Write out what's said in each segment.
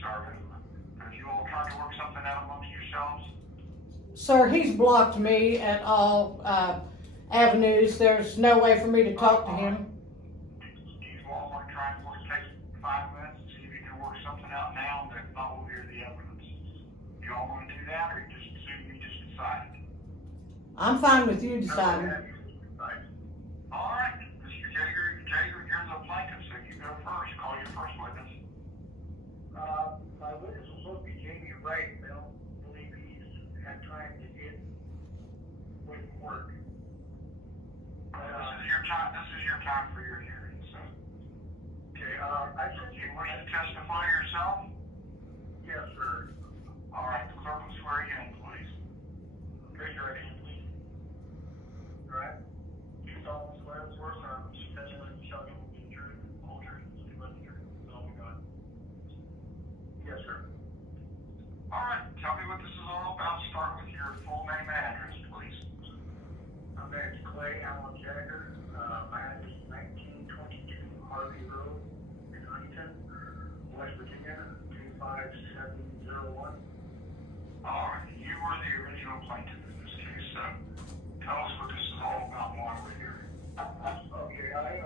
started. Have you all tried to work something out amongst yourselves? Sir, he's blocked me at all avenues. There's no way for me to talk to him. Do you all want to try and take 5 minutes and see if you can work something out now, and if not, we'll hear the evidence? You all want to do that, or you just decided? I'm fine with you deciding. All right, Mr. Jagger, you're the plaintiff, so you go first. Call your first witness. My witness will supposed to be Jamie Wright. I don't believe he's had time to get with work. This is your time for your hearing, so. Okay, Do you wish to testify yourself? yes, sir. All right, the clerk will swear you in, please. Raise your right hand, please. All right. You solemnly swear this words are testimony shall give the truth, whole truth, and nothing but the truth. So help me God. Yes, sir. All right, tell me what this is all about. Start with your full name and address, please. My name is Clay Allen Jagger. My address is 1922 Harvey Road in Huntington, West Virginia, 25701. All right, you were the original plaintiff in this case, so tell us what this is all about while we're here. Okay, I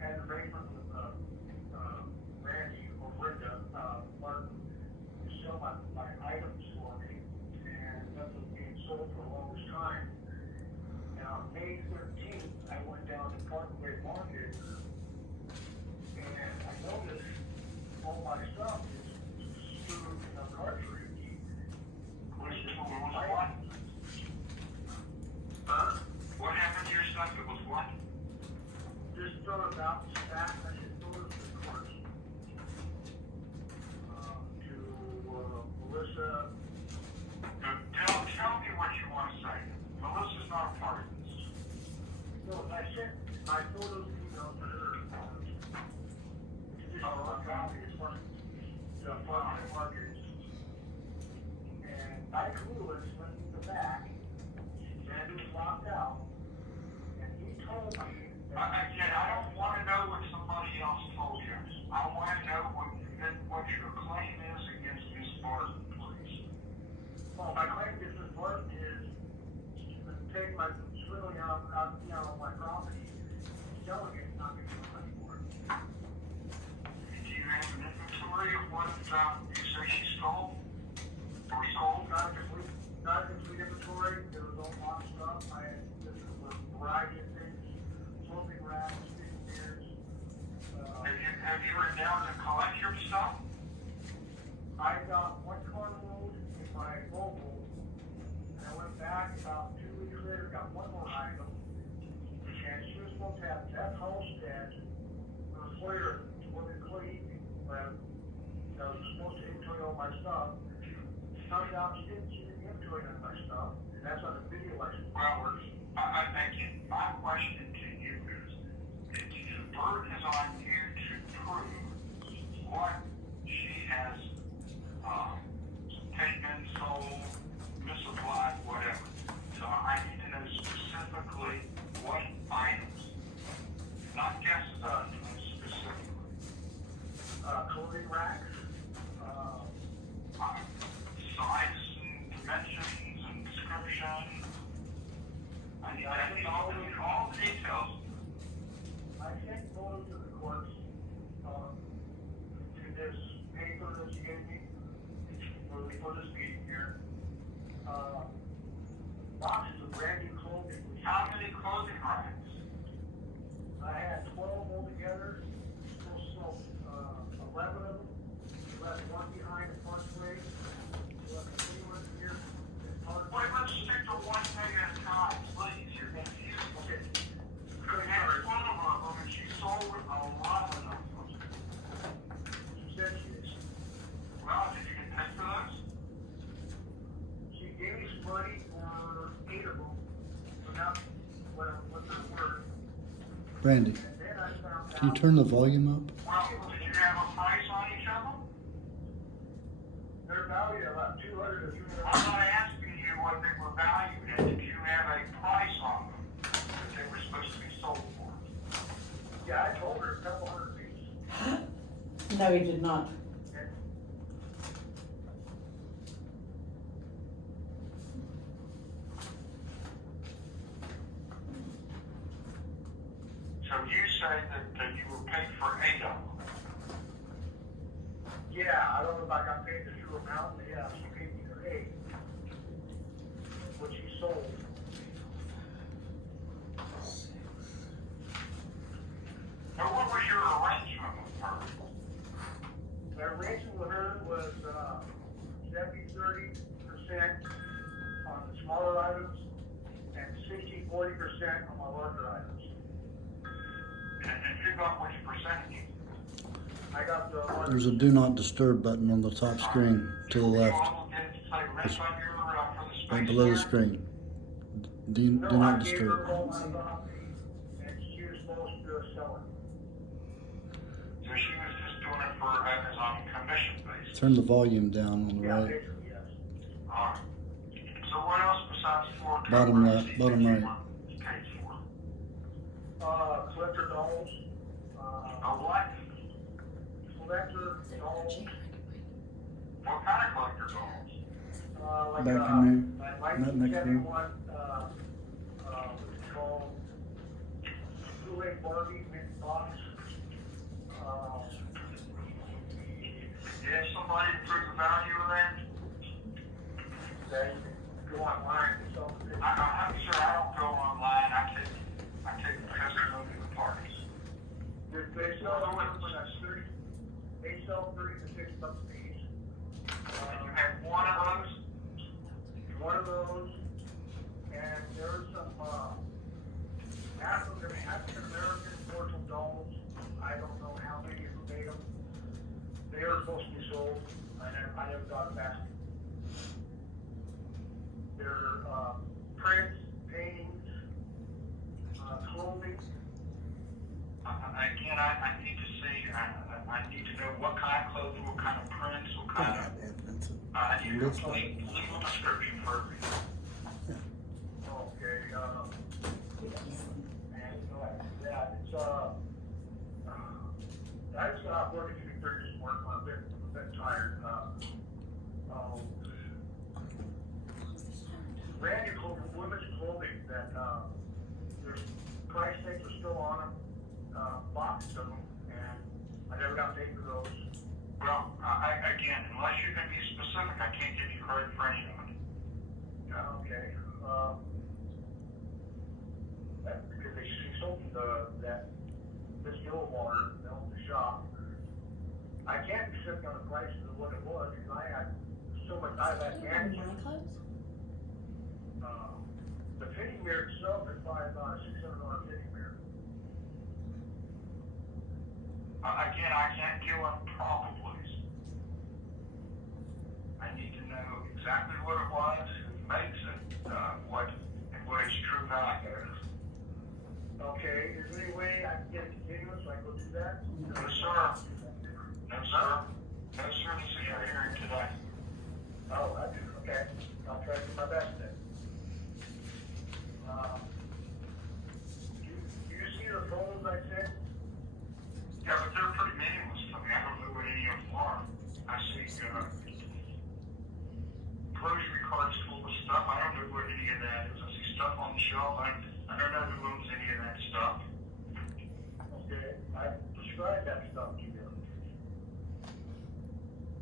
had an arrangement with Randy or Brenda Barton to sell my items for me, and nothing was being sold for the longest time. Now, May 13th, I went down to Parkway Market, and I noticed all my stuff is stored in a cartridge. Which tool was what? Huh? What happened to your stuff? It was what? Just throw it out the stack. I should throw it to the court. To Melissa. Now, tell me what you want to say. Melissa's not a part of this. No, I sent my photos and emails to her. Just a copy as far as the farm market. And I clueless went in the back. And he was locked out. And he told me that. Again, I don't want to know what somebody else told you. I want to know what your claim is against Miss Barton, please. Well, my claim to Mrs. Barton is taking my swilling out of my property, selling it, not making money for it. Do you have an inventory of what you say she stole? Or sold? Not a complete inventory. There was a lot of stuff. I had a variety of things, clothing racks, figures. Have you written down to collect your stuff? I got one carload in my mobile, and I went back about 2 weeks later, got one more item, and she was supposed to have Jeff Halstead, who was later working clean, when I was supposed to inventory all my stuff. Turned out she didn't inventory none of my stuff, and that's on the video license. Well, again, my question to you is, the burden is on you to prove what she has taken, sold, misapplied, whatever. So I need to know specifically what items, not guesses, specifically. Clothing racks, Size and dimensions and description. I need all the details. I sent photos to the courts, to this paper that you gave me, for this meeting here. Boxes of brand new clothing. How many clothing racks? I had 12 altogether, supposed to sell, 11 of them. We left one behind at Parkway. We left 21 here at Parkway. Wait, let's stick to one thing at a time, please. You're confused. Okay. You had 12 of them, and she sold 11 of them. She said she is. Well, did you get paid for those? She gave me some money for 8 of them, without what they're worth. Randy, And then I found out. can you turn the volume up? Well, did you have a price on each of them? They're valued at about 200 to 300. I'm not asking you what they were valued at. Did you have a price on them that they were supposed to be sold for? Yeah, I told her a couple hundred feet. No, he did not. So you say that you were paid for 8 of them. Yeah, I don't know if I got paid the true amount, but yeah, she paid me for 8, which she sold. Now, what was your arrangement with her? The arrangement with her was 70-30% on the smaller items and 60-40% on my larger items. And you got which percentage? I got the larger. There's a do not disturb button on the top screen to the left, You obligated to say less on your, for the space right below the there? screen. Do No, not I gave her disturb. all my property and she was supposed to sell it. So she was just doing it for, as on a commission basis? Turn the volume down on the Yeah, right. basically, yes. Alright. So what else besides floor Bottom covers left, do you bottom think you right. were paid for? Collector dolls, A what? collector dolls, What kind of collector dolls? like, Back in like Not next room. 1971, what's it called? Kool-Aid Barbie mint box. You have somebody to prove the value of that? That you can go online and sell the picture. I'm sure I don't go online, I take custom to the parties. They sell them for that 30, they sell 30 to 50 bucks a piece. And you have one of those? One of those, and there's some, African American porcelain dolls. I don't know how many who made them. They were supposed to be sold. I never got them back. They're, prints, paintings, clothing. Again, I need to see, I need to know what kind of clothing, what kind of prints, what kind of, I need a complete legal description for everything. Okay, yeah, it's, I stopped working to be pretty smart, I'm a bit tired, Randy clothing, women's clothing that, there's price tags are still on them, boxes of them, and I never got paid for those. Well, again, unless you can be specific, I can't give you credit for any of it. Okay, that's because she sold this yellow water, the shop. I can't be sitting on the prices of what it was, because I had so much, I had management. The fitting mirror itself is probably about a $600 fitting mirror. Again, I can't give them probablys. I need to know exactly what it was, who makes it, what its true value is. Okay, is there any way I can get a continuous, so I can go do that? No, sir. No, sir. No, sir, this is your hearing today. Oh, I do, okay. I'll try to do my best then. Do you see the photos I sent? Yeah, but they're pretty meaningless to me. I don't know what any of them are. I see, grocery carts full of stuff. I don't know what any of that is. I see stuff on the shelf. I don't know who owns any of that stuff. Okay, I described that stuff to you.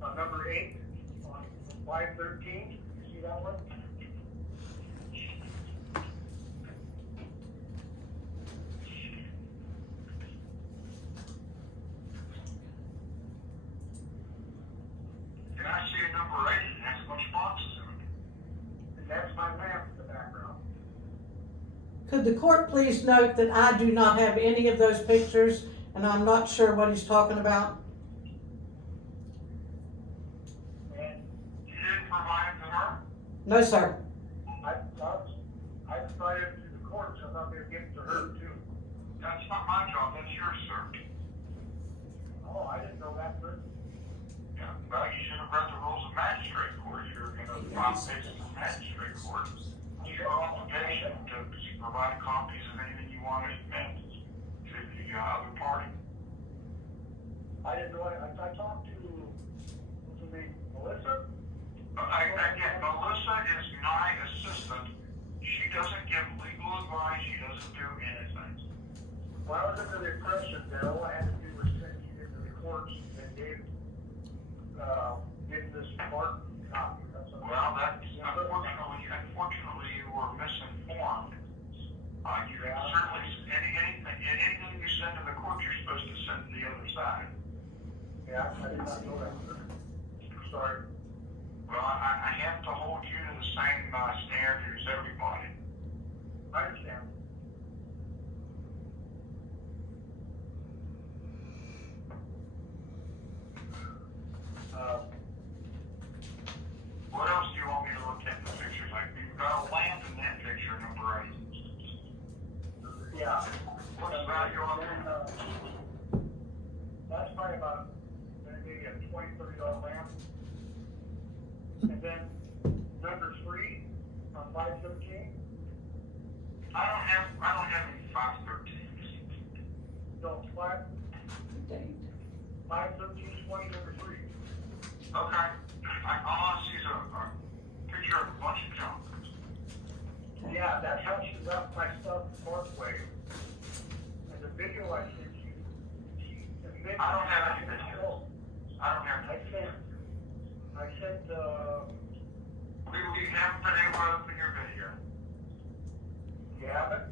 Number 8 on 513, you see that one? And I see a number 8 and has a bunch of boxes in it. And that's my lamp in the background. Could the court please note that I do not have any of those pictures, and I'm not sure what he's talking about? And You didn't provide them to her? No, sir. I decided to the court, so I'm not gonna give it to her too. That's not my job. That's yours, sir. Oh, I didn't know that, but Yeah, well, you should have read the rules of magistrate court. If you're going to file cases in magistrate court, you have an obligation to provide copies of anything you want to admit to the other party. I didn't know, I talked to, what's her name, Melissa? Again, Melissa is my assistant. She doesn't give legal advice. She doesn't do anything. Well, I was under the impression that all I had to do was send you into the courts and gave this Barton copy. That's what Well, that's unfortunately you were misinformed. You can certainly, anything you send to the court, you're supposed to send to the other side. Yeah, I did not know that, sir. I'm sorry. Well, I have to hold you to the same standard as everybody. I understand. What else do you want me to look at in the pictures? Like, you've got a lamp in that picture, number 8. Yeah. What's the value on that? That's probably about maybe a $20, $30 lamp. And then number 3 on 513. I don't have any 513s. No, date. 513 20 number 3. Okay. All I see is a picture of a bunch of junk. Yeah, that's how she left my stuff Parkway. And the video I sent you, I don't have any video. I don't have any. I sent, We haven't been able to open your video. you have it?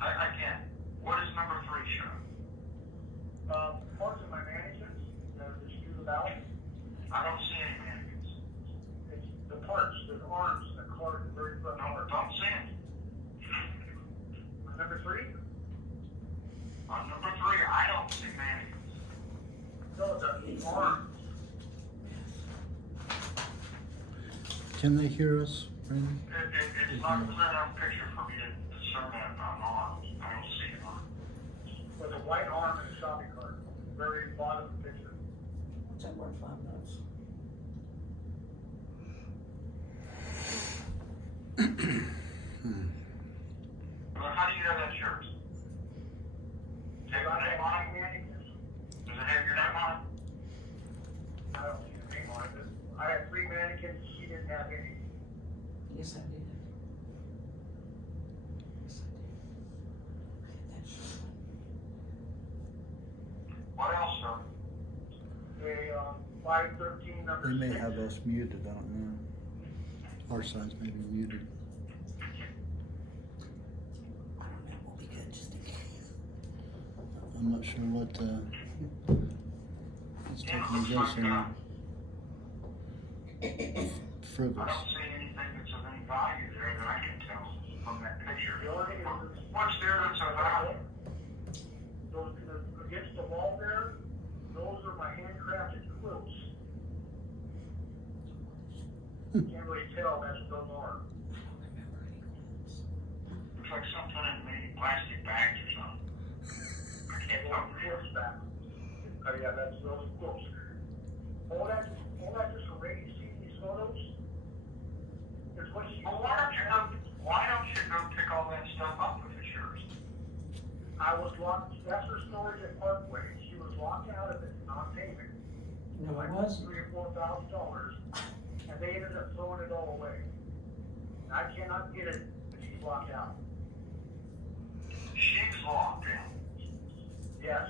Again, what is number 3 show? Parts of my mannequins, the shoot about. I don't see any mannequins. It's the parts, the arms, the car, the very front No, part. don't see it. Number 3? On number 3, I don't see mannequins. No, the arms. Can they hear us, Brandon? It's not a clear enough picture for me to discern that on arms. I don't see an arm. With a white arm and a shopping cart. Very bottom of the picture. What's that worth? 5 minutes. Well, how do you know that's yours? Does it have your name on it? Does it have your name on it? I don't see the name on it, but I had 3 mannequins, she didn't have any. Yes, I did. Yes, I did. I had that shirt on. What else, sir? A 513 number They may 6. have us muted, I don't know. Our sides may be muted. I don't know, we'll be good just in case. I'm not sure what, it's Yeah, taking looks Jason like, I frivolous. don't see anything that's of any value there that I can tell from that picture. The only thing is, What's there that's of value? those, against the wall there, those are my handcrafted quilts. Can't really tell that's what those are. I don't remember any quilts. Looks like something in maybe plastic bags or something. I can't tell for sure. Quilts back. Oh yeah, that's those quilts. All that just already see these photos is what she. Well, why don't you go pick all that stuff up if it's yours? I was locked, that's her storage at Parkway. She was locked out of it, non-payment. No, Like it wasn't. $3,000 or $4,000, and they ended up throwing it all away. And I cannot get it, but she's locked out. She's locked in. Yes,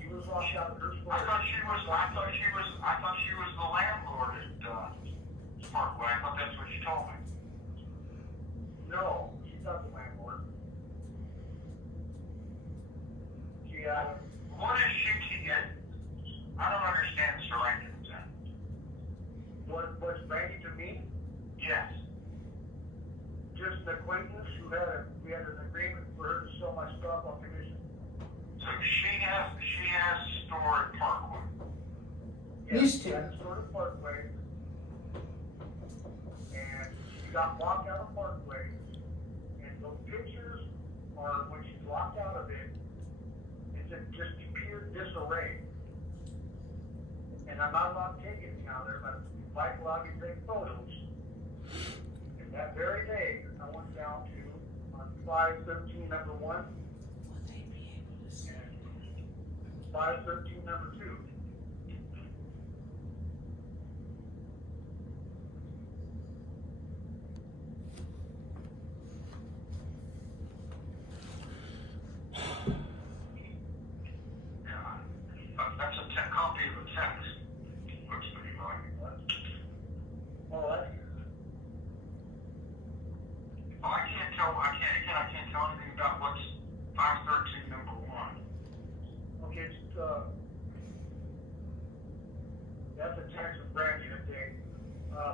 she was locked out of her storage. I thought she was the landlord at Parkway. I thought that's what you told me. No, she's not the landlord. She, What is she to you? I don't understand the surroundings then. what's Brandy to me? Yes. Just an acquaintance who we had an agreement for her to sell my stuff on commission. So she has store at Parkway. Used to. She had a store at Parkway. And she got locked out of Parkway. And those pictures are when she's locked out of it, it's in just pure disarray. And I'm not allowed to take it down there, but Mike allowed me to take photos. And that very day, I went down to on 513 number 1 Will they be able to see? and 513 number 2.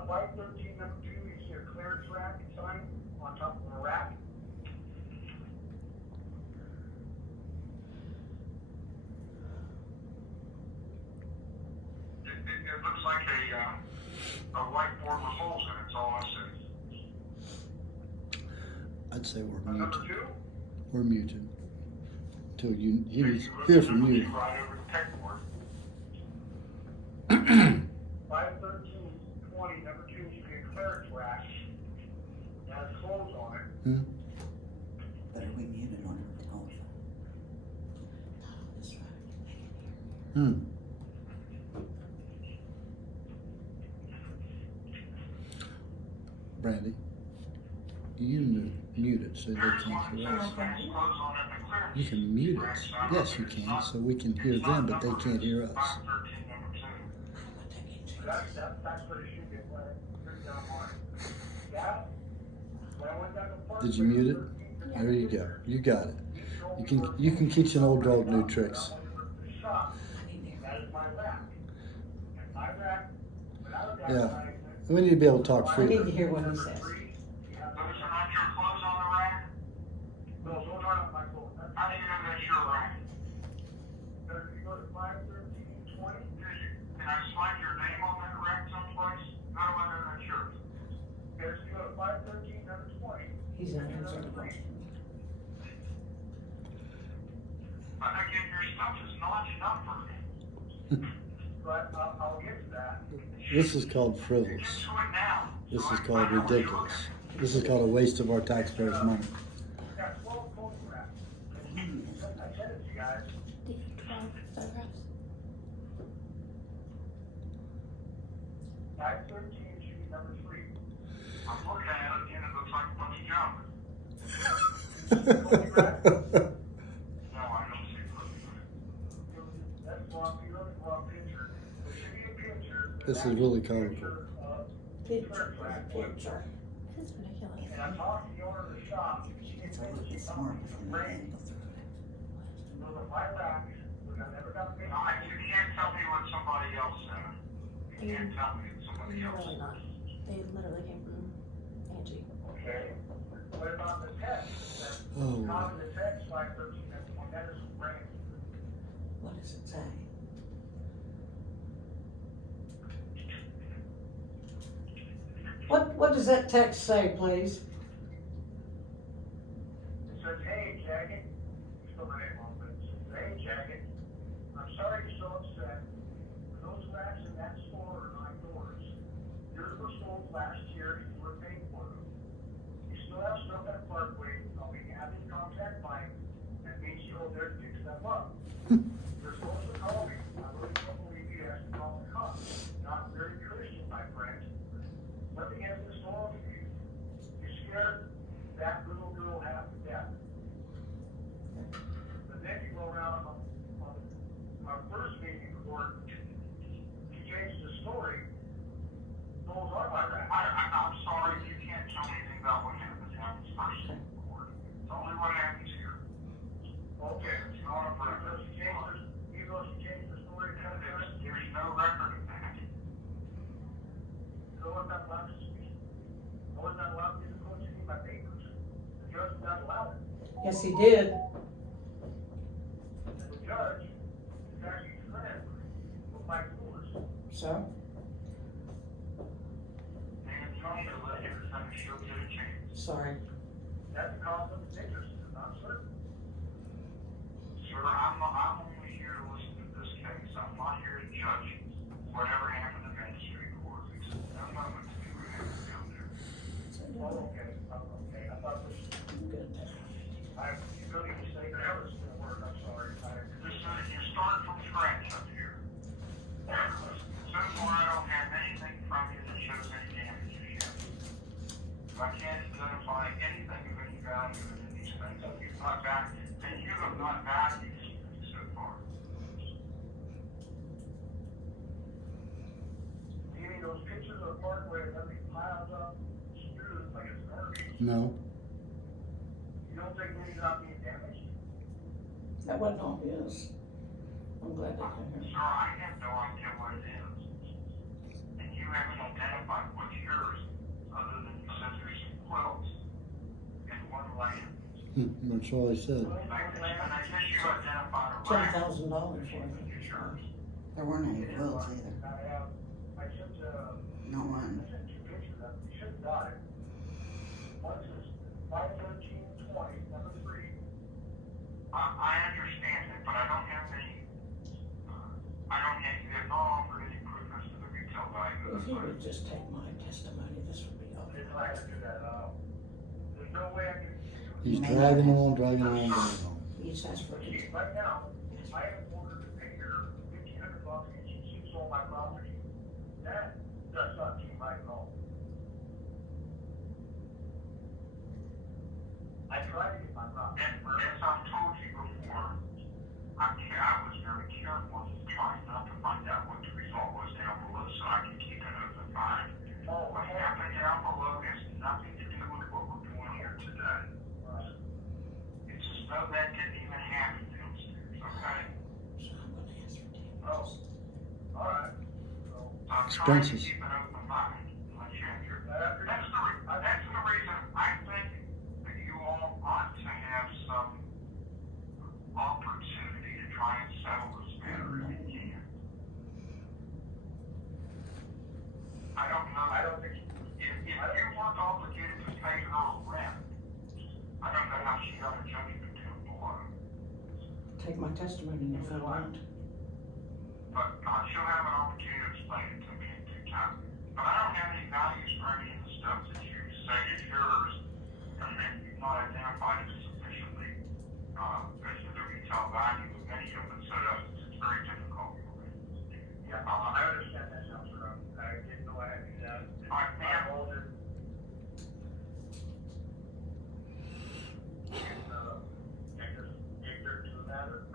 513 number 2, you see a clearance rack sign on top of a rack. It looks like a whiteboard with holes in it, that's all I see. I'd say we're Number muted. 2, We're muted. Till you hear Hear from you. Right over the pegboard. 51320 number 2, you see a clearance rack. It has clothes on it. Hmm? Better we muted on her phone. Hmm. Brandy, you mute it so they There's can't one hear that us. says clothes on it and clearance. You can mute it. Yes, you can, so we can hear them, but they can't hear us. 513 number 2. That's what it should be. Written down mine. Yeah? When I went down to Parkway, Did you mute it? There you go. You got it. You can teach an old dog new tricks. That is my rack. And my rack, without a doubt, Yeah. We need to be able to talk I freely. need to hear what he says. Those are not your clothes on the rack? Those aren't my clothes. How do you know that's your rack? If you go to 51320, Can I slide your name on that rack someplace? How do I know that's yours? if you go to 513 number 20, He's not answering the question. But again, your stuff is not enough for me. but I'll get to that. This is called Get frivolous. to it now. This So is I called can find out what you're ridiculous. looking at. This is called a waste of our taxpayers' money. We've got 12 photographs. I said it to you guys. 513 sheet number 3. I'm looking at it again, it looks like a bunch of junk. No, I don't see it. That's wrong, you look at the wrong picture. There should be a picture. This is really comical. Picture, picture. This is ridiculous. And I talked to the owner of the shop. She It's said always she's smart something before from the Ray. man goes through it. Those are my racks, which I never got paid. You can't tell me what somebody else said. You can't tell me what somebody else Really said. not. They literally came from Angie. Okay. What about the text? That's Oh. not in the text, 513, that's one, that is Ray. What does it say? What does that text say, please? It says, hey, Jagger, still my name on it, it says, hey, Jagger, I'm sorry you're so upset. Those racks in that store are not yours. Yours were sold last year and you were paying for them. You still have stuff at Parkway, I'll be happy to contact Mike and meet you over there to pick stuff up. You're supposed to call me, I really don't believe you have to call the cops. Not very Christian, my friend. Let me end this all with you. You scared that little girl half to death. But then you go around on our first meeting in court, you change the story. Those are my racks. I'm sorry, you can't tell me anything about what happens first in court. It's only what happens here. Okay. It's not a record. You know, she changed the story 10 times. There's no record of that. So I'm not allowed to speak. I was not allowed to use the court to see my papers. The judge was not allowed it. Yes, he did. And the judge is actually friend with Mike Lewis. So, And tell me to let you finish, you'll get a chance. sorry. That's a conflict of interest, I'm certain. Sir, I'm only here to listen to this case. I'm not here to judge whatever happened in magistrate court. It's no moment to do what happened down there. Oh, okay, okay, I thought this, Good. you couldn't even say that was gonna work, I'm sorry. You start from scratch up here. So far, I don't have anything from you that shows any damages yet. I can't identify anything of any value in these things. You've not valued, and you have not valued these things so far. You mean those pictures of the Parkway that be piled up, screwed like it's garbage? No. You don't think these are not being damaged? That wasn't all his. I'm glad they came Sir, here. I have no idea what it is. And you haven't identified what you That's all I said. And I guess you identified a $10,000 worth of insurance. There weren't any quilts either. I sent, Not one. I sent 2 pictures of it, you should have got it. One says 5/13/20, number 3. I understand it, but I don't have any, you have no offered any proof as to the retail value of If you the would just take my testimony, this would be all. It's not gonna do that, there's no way I can. He's dragging on, dragging on, dragging on. He just has for a See, right now, I have ordered to pay her $1,500 and she sold my property. That does not seem right at all. I tried to get my property. And as I've told you before, I was very careful in trying not to find out what the result was down below so I could keep an open mind. What happened down below has nothing to do with what we're doing here today. It's as though that didn't even happen downstairs, okay? So I'm gonna ask for $10,000. Oh, all right. So, I'm trying to Expenses. keep an open mind. That's the reason I think that you all ought to have some opportunity to try and settle this matter if you can. I don't know. I don't think. If you weren't obligated to pay her rent, I don't know how she got a judgment down below. Take my testimony if I want. But she'll have an opportunity to explain it to me in due time. But I don't have any values for any of the stuff that you say is yours, and then you've not identified it sufficiently as to the retail value of any of it, so it's very difficult for me. Yeah, I understand that sounds wrong. I didn't know I had to do that. All right, ma'am. And just ignorant to the matter.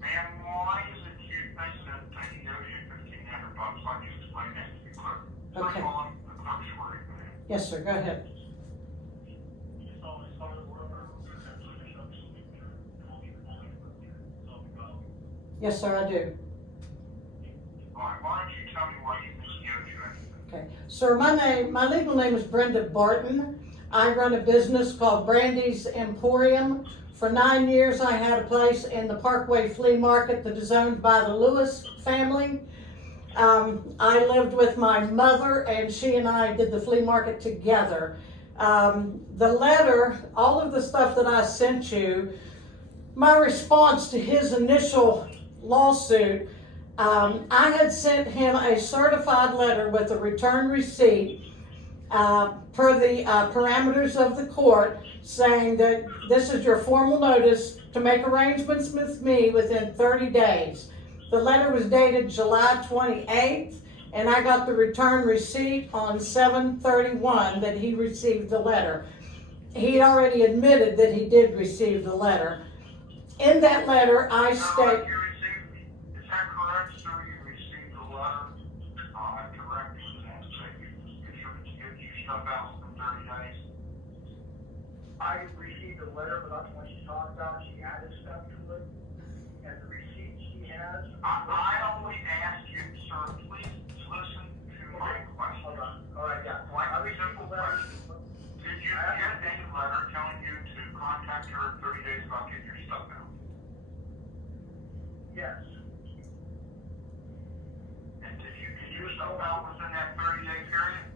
Ma'am, why is it you think that you owe you $1,500 like you explained that to the clerk? First Okay. of all, the clerk's worried, man. Yes, sir, go ahead. Yes, sir, I do. All right, why don't you tell me why you think he owed you anything? Okay, sir, my legal name is Brenda Barton. I run a business called Brandy's Emporium. For 9 years, I had a place in the Parkway Flea Market that is owned by the Lewis family. I lived with my mother, and she and I did the flea market together. The letter, all of the stuff that I sent you, my response to his initial lawsuit, I had sent him a certified letter with a return receipt per the parameters of the court, saying that this is your formal notice to make arrangements with me within 30 days. The letter was dated July 28th, and I got the return receipt on 7/31 that he received the letter. He already admitted that he did receive the letter. In that letter, I state... You received, is that correct, sir? You received a letter directing that you get your stuff out in 30 days? I received a letter, but that's what she's talking about. She added stuff to it. And the receipt she has. I only asked you, sir, please listen to my question. Hold on. All right, yeah. I received the letter. Did you get a letter telling you to contact her in 30 days about getting your stuff out? Yes. And did you get your stuff out within that 30-day period?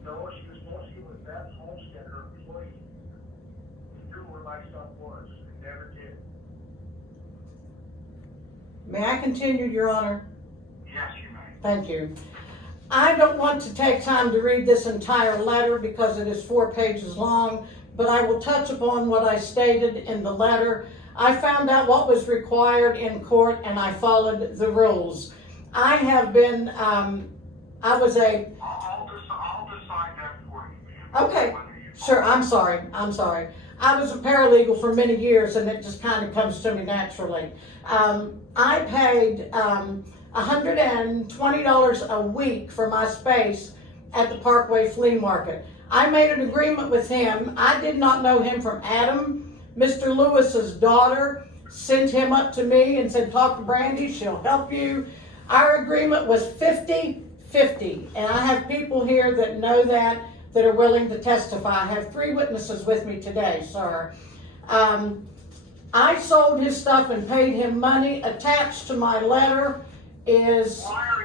No, she was supposed to be with Beth Homestead, her employee. She knew where my stuff was. And never did. May I continue, Your Honor? Yes, you may. Thank you. I don't want to take time to read this entire letter because it is 4 pages long, but I will touch upon what I stated in the letter. I found out what was required in court and I followed the rules. I have been, I was a... I'll decide that for you, ma'am. Okay, sure, I'm sorry. I was a paralegal for many years and it just kind of comes to me naturally. I paid $120 a week for my space at the Parkway Flea Market. I made an agreement with him. I did not know him from Adam. Mr. Lewis's daughter sent him up to me and said, talk to Brandy, she'll help you. Our agreement was 50-50, and I have people here that know that. that are willing to testify. I have 3 witnesses with me today, sir. I sold his stuff and paid him money. Attached to my letter is, Why are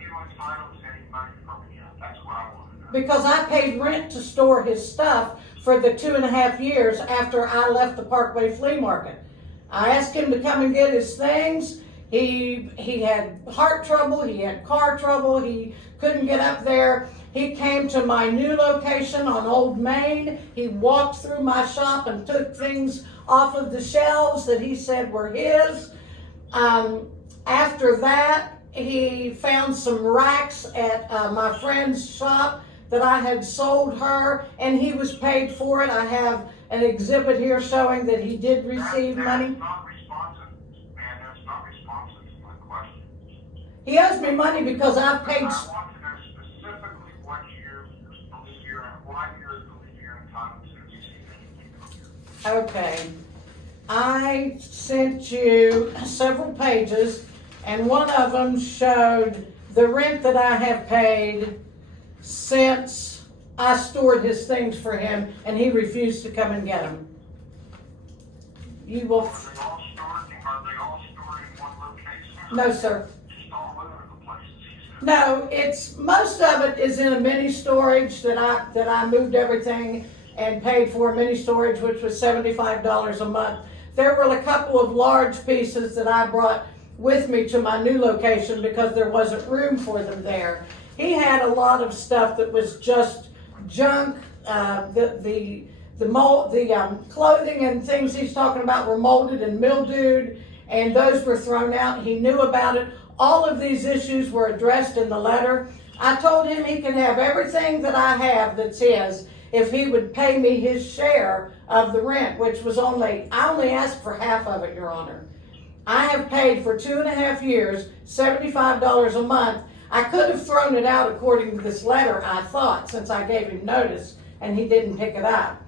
you entitled to any money from him? That's what I want to know. because I paid rent to store his stuff for the 2.5 years after I left the Parkway Flea Market. I asked him to come and get his things. He had heart trouble, he had car trouble, he couldn't get up there. He came to my new location on Old Main. He walked through my shop and took things off of the shelves that he said were his. After that, he found some racks at my friend's shop that I had sold her, and he was paid for it. I have an exhibit here showing that he did receive money. That's not responsive, man. That's not responsive to my question. He owes me money because I've paid. I want to know specifically what you believe you're and why you believe you're entitled to receive anything from him. Okay. I sent you several pages, and one of them showed the rent that I have paid since I stored his things for him, and he refused to come and get them. You will. Are they all stored in one location? No, sir. Just all over the places he's in. No, it's most of it is in a mini storage that I moved everything and paid for mini storage, which was $75 a month. There were a couple of large pieces that I brought with me to my new location because there wasn't room for them there. He had a lot of stuff that was just junk. The clothing and things he's talking about were molded and mildewed, and those were thrown out. He knew about it. All of these issues were addressed in the letter. I told him he could have everything that I have that's his if he would pay me his share of the rent, which was I only asked for half of it, Your Honor. I have paid for 2.5 years, $75 a month. I could have thrown it out according to this letter, I thought, since I gave him notice and he didn't pick it up.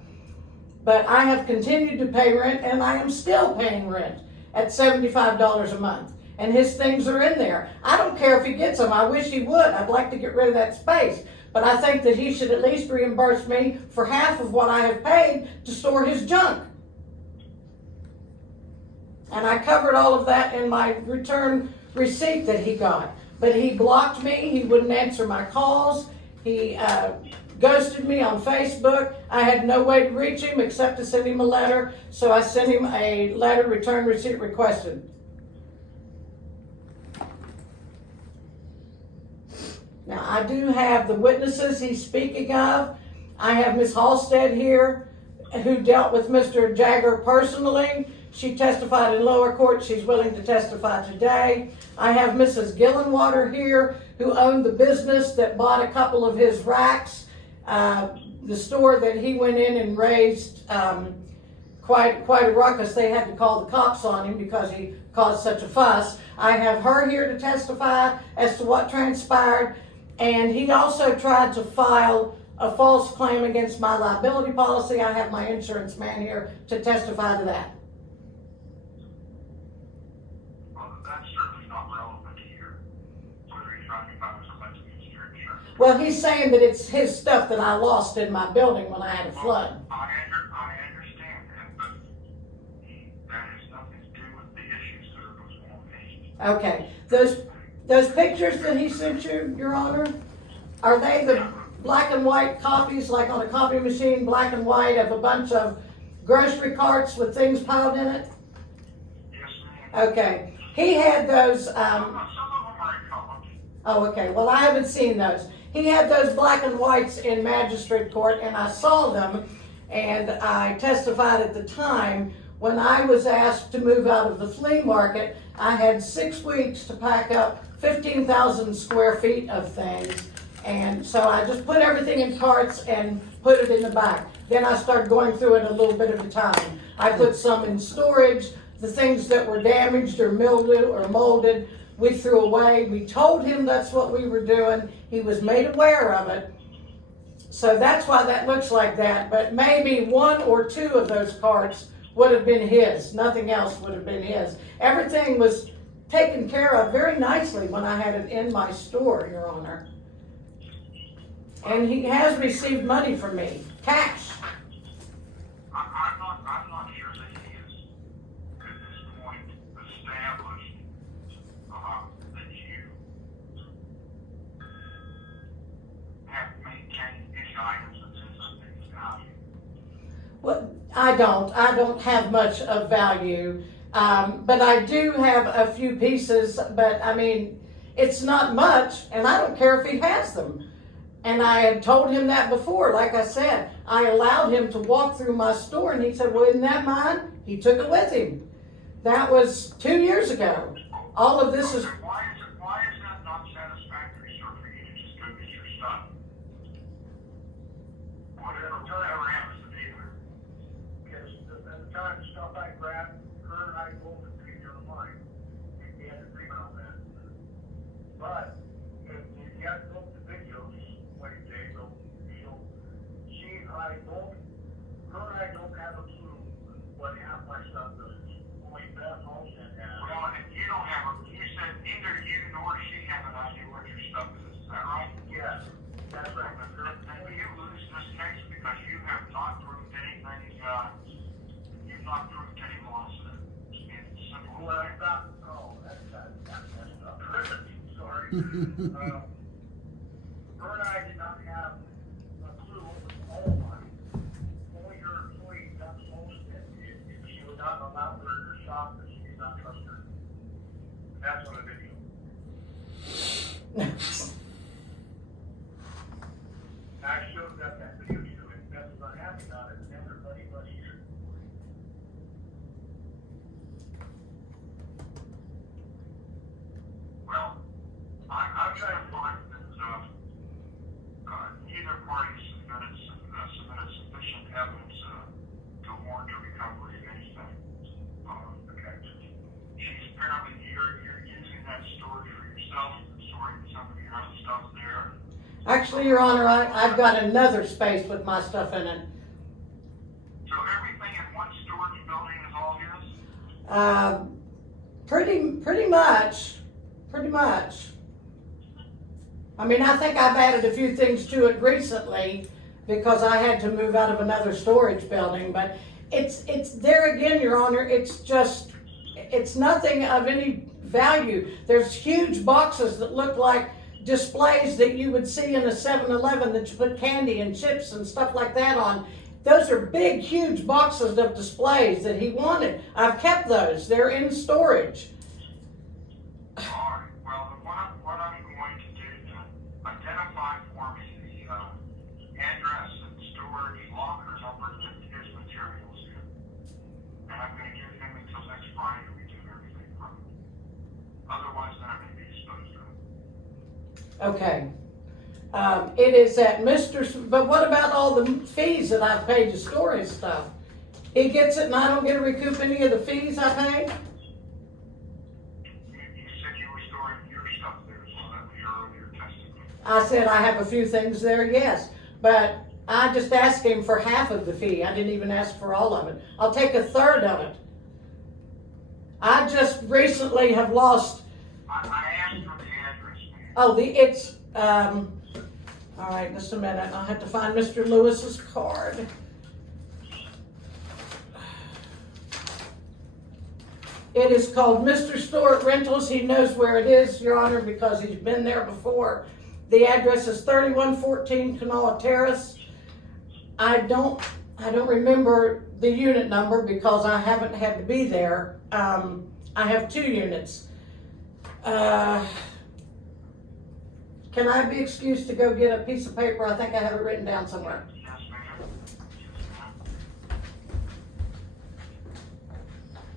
But I have continued to pay rent, and I am still paying rent at $75 a month. And his things are in there. I don't care if he gets them. I wish he would. I'd like to get rid of that space. But I think that he should at least reimburse me for half of what I have paid to store his junk. And I covered all of that in my return receipt that he got. But he blocked me. He wouldn't answer my calls. He ghosted me on Facebook. I had no way to reach him except to send him a letter. So I sent him a letter, return receipt requested. Now, I do have the witnesses he's speaking of. I have Ms. Halstead here, who dealt with Mr. Jagger personally. She testified in lower court. She's willing to testify today. I have Mrs. Gillenwater here, who owned the business that bought a couple of his racks. The store that he went in and raised quite a ruckus. They had to call the cops on him because he caused such a fuss. I have her here to testify as to what transpired. And he also tried to file a false claim against my liability policy. I have my insurance man here to testify to that. Well, that's certainly not relevant here. Whether he's trying to find somebody against your insurance. Well, he's saying that it's his stuff that I lost in my building when I had a flood. I understand that, but that has nothing to do with the issues that are before me. Okay, those pictures that he sent you, Your Honor, are they the black and white copies, like on a copy machine, black and white, of a bunch of grocery carts with things piled in it? Yes, ma'am. Okay, he had those, Some of them are in color. oh, okay, well, I haven't seen those. He had those black and whites in magistrate court, and I saw them, and I testified at the time. When I was asked to move out of the flea market, I had 6 weeks to pack up 15,000 square feet of things. And so I just put everything in carts and put it in the back. Then I started going through it a little bit at a time. I put some in storage. The things that were damaged or mildewed or molded, we threw away. We told him that's what we were doing. He was made aware of it. So that's why that looks like that. But maybe 1 or 2 of those carts would have been his. Nothing else would have been his. Everything was taken care of very nicely when I had it in my store, Your Honor. And he has received money from me, cash. I'm not sure that he is, at this point, established, that you have maintained any items that says something of value. Well, I don't have much of value, but I do have a few pieces, but I mean, it's not much, and I don't care if he has them. And I had told him that before, like I said, I allowed him to walk through my store, and he said, well, isn't that mine? He took it with him. That was 2 years ago. All of this is, Okay, why is that not satisfactory, sir, for you to just go get your stuff? Whatever happens to be there. Because at the time, the stuff I grabbed, her and I both agreed on mine. We had an agreement on that. But if you have to look at the videos, like they go, she and I both, her and I don't have a clue what half my stuff is. Only Beth Olsen has. Well, if you don't have you said neither you nor she have an idea what your stuff is that right? Yes, that's right. Then you lose this case because you have not proved anything, you've not proved any loss in it. It's simple. Well, I thought, oh, that's messed up. Sorry. Her and I did not have a clue what was all mine. Only her employee, Beth Olsen, if she would not allow her in her shop, that she did not trust her. That's on the video. I showed Beth that video too, and Beth was unhappy about it, and everybody was here. Well, I'm trying to find that neither party submitted sufficient evidence to warrant a recovery of anything. Okay. She's apparently you're using that storage for yourself, storing some of your other stuff there. actually, Your Honor, I've got another space with my stuff in it. So everything in one storage building is all yours? Pretty much. I mean, I think I've added a few things to it recently because I had to move out of another storage building, but it's there again, Your Honor, it's nothing of any value. There's huge boxes that look like displays that you would see in a 7-Eleven that you put candy and chips and stuff like that on. Those are big, huge boxes of displays that he wanted. I've kept those. They're in storage. All right. Well, what I'm going to do then, identify for me the address and storage locker number that his materials in. And I'm going to give him until next Friday to redo everything from it. Otherwise, then I may be disposed of. Okay. It is at but what about all the fees that I've paid to store his stuff? He gets it and I don't get to recoup any of the fees I paid? You said you were storing your stuff there, so that was your earlier testimony. I said I have a few things there, yes, but I just asked him for half of the fee. I didn't even ask for all of it. I'll take a third of it. I just recently have lost. I asked for the address, man. Oh, all right, just a minute. I'll have to find Mr. Lewis's card. It is called Mr. Stewart Rentals. He knows where it is, Your Honor, because he's been there before. The address is 3114 Kanawha Terrace. I don't remember the unit number because I haven't had to be there. I have 2 units. Can I be excused to go get a piece of paper? I think I have it written down somewhere. Yes, ma'am.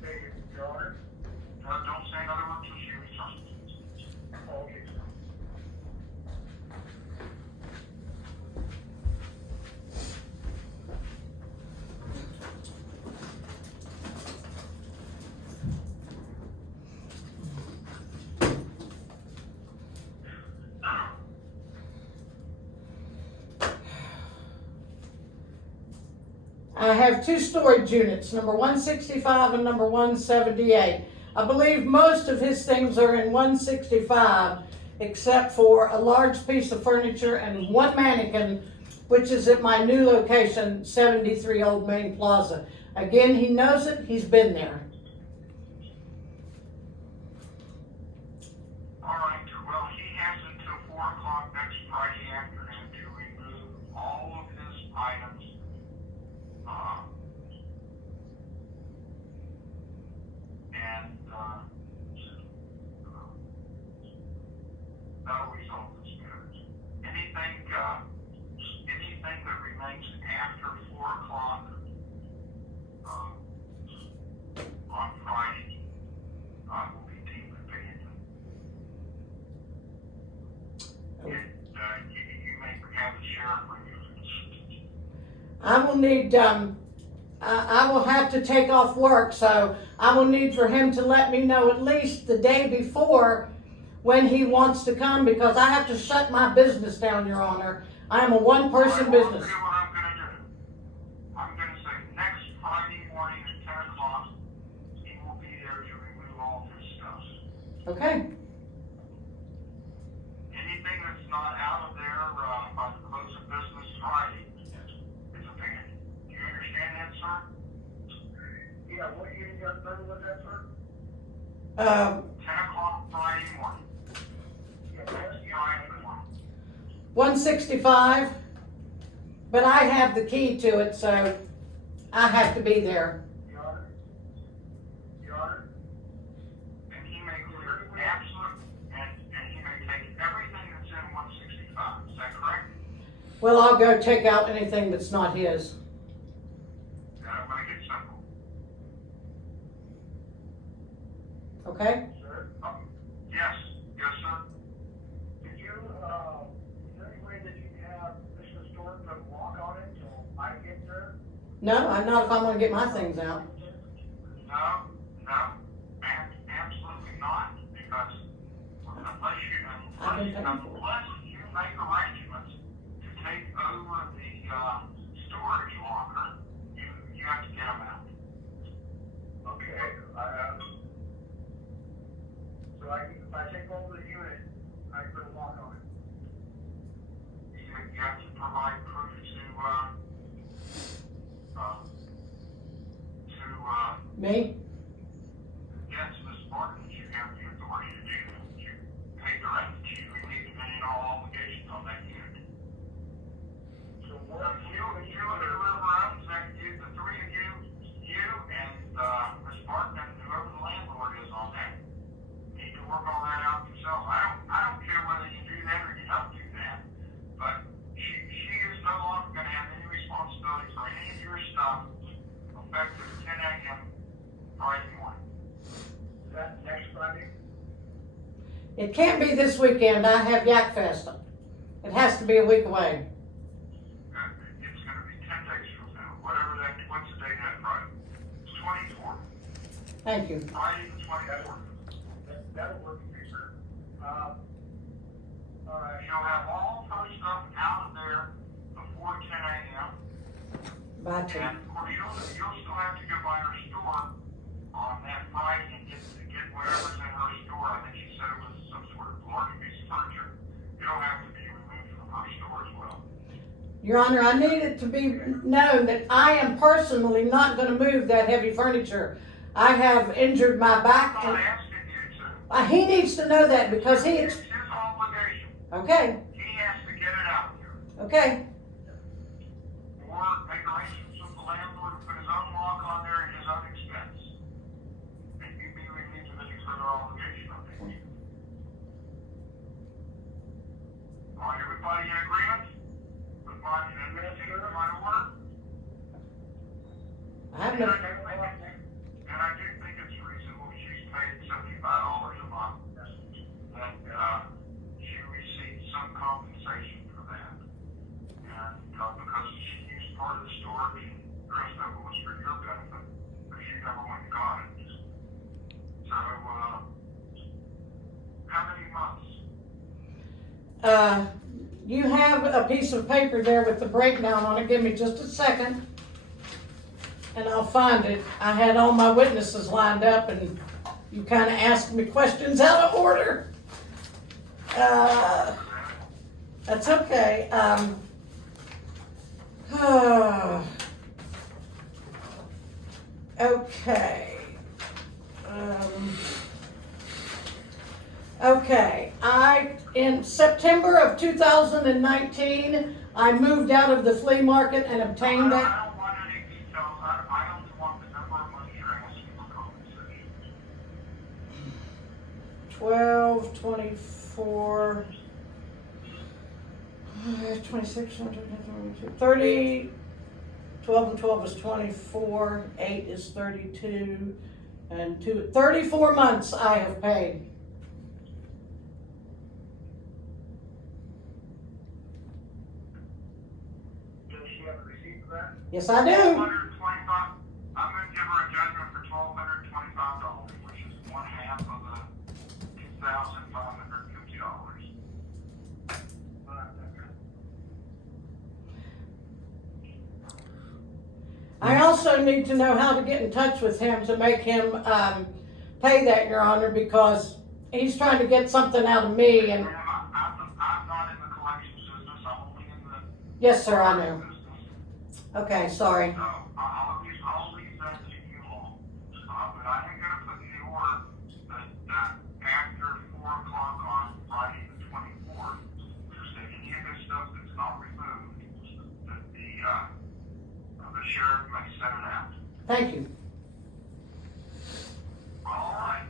Say, Your Honor. Don't say another word till she returns. Okay. I have 2 storage units, number 165 and number 178. I believe most of his things are in 165, except for a large piece of furniture and one mannequin, which is at my new location, 73 Old Main Plaza. Again, he knows it, he's been there. All right, well, he has until 4 o'clock next Friday afternoon to remove all of his items. That'll resolve this matter. Anything that remains after 4 o'clock, on Friday, will be deemed abandoned. You may have the sheriff remove it. I will need, I will have to take off work, so I will need for him to let me know at least the day before when he wants to come, because I have to shut my business down, Your Honor. I am a one-person business. Here's what I'm gonna do. I'm gonna say next Friday morning at 10 o'clock, he will be there to remove all of his stuff. Okay, Anything that's not out of there, by the close of business Friday is abandoned. Do you understand that, sir? Yeah, what you got done with that, sir? 10 o'clock Friday morning. Yeah, Next Friday morning. 165, but I have the key to it, so I have to be there. Your Honor. Your Honor. And he may clear absolute, and he may take everything that's in 165. Is that correct? Well, I'll go take out anything that's not his. That'll make it simple. Okay? Sir, Yes, yes, sir. did you, is there any way that you can have Mr. Storm put a lock on it till I get there? No, I'm not if I'm gonna get my things out. No, absolutely not, because unless you make arrangements to take over the, storage locker, you have to get them out. Okay, so if I take over the unit, I put a lock on it. You have to provide proof to, Me? yes, Ms. Barton, you have the authority to do that. You pay the rent, you relieve any and all obligations on that unit. So You what? and whoever owns that, the three of you and, Ms. Barton and whoever the landlord is on that, need to work all that out yourself. I don't care whether you do that or you don't do that, but she is no longer gonna have any responsibility for any of your stuff effective 10 a.m. Friday morning. Is that next Friday? It can't be this weekend. I have Yak Fest. It has to be a week away. It's gonna be 10 days from now, what's the date that Friday? It's 24th, Thank you. Friday the 24th. That'll work for me, sir. All right. She'll have all her stuff out of there before 10 a.m. Bye, Tim. And of course, you'll still have to go by her store on that Friday and get whatever's in her store. I think she said it was some sort of large piece of furniture. It'll have to be removed from her store as well. Your Honor, I need it to be known that I am personally not gonna move that heavy furniture. I have injured my back I'm not and asking you to. he needs to know that because It's his obligation. okay, He has to get it out of here. okay. Or make arrangements with the landlord to put his own lock on there at his own expense. And you be relieved of any further obligation on that. All right, everybody in agreement with my, and my order? I have no, And I do think it's reasonable, she's paid $75 a month, that, she received some compensation for that. And, because she used part of the storage, and the rest of it was for your benefit, but you never went and got it. So, how many months? you have a piece of paper there with the breakdown on it. Give me just a second. And I'll find it. I had all my witnesses lined up and you kind of asked me questions out of order. That's okay. Okay. Okay, in September of 2019, I moved out of the flea market and obtained that. I don't want any details. I don't want the number of money you're asking for compensation. 12, 24, 26, 30, 12 and 12 is 24, 8 is 32, and 34 months I have paid. Does she have a receipt for that? Yes, I do. $125. I'm gonna give her a judgment for $1,225, which is one half of the $2,550. I also need to know how to get in touch with him to make him pay that, Your Honor, because he's trying to get something out of me. And Ma'am, I'm not in the collections business. I'm only in the yes, sir, I know. business. Okay, sorry. So I'll leave that to you all. But I am gonna put in the order that after 4 o'clock on Friday the 24th, if any of this stuff that's not removed, that the sheriff may set it out. Thank you. All right.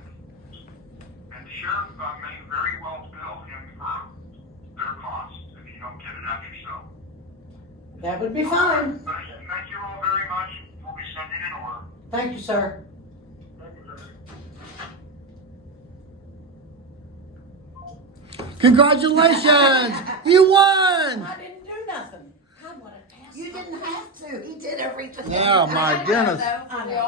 And the sheriff may very well bill him for their costs if you don't get it out yourself. That would be fine. Thank you all very much. We'll be sending an order. Thank you, sir. Thank you, sir. Congratulations! You won! I didn't do nothing. God, what an asshole. You didn't have to. He did everything. Oh my goodness. I know.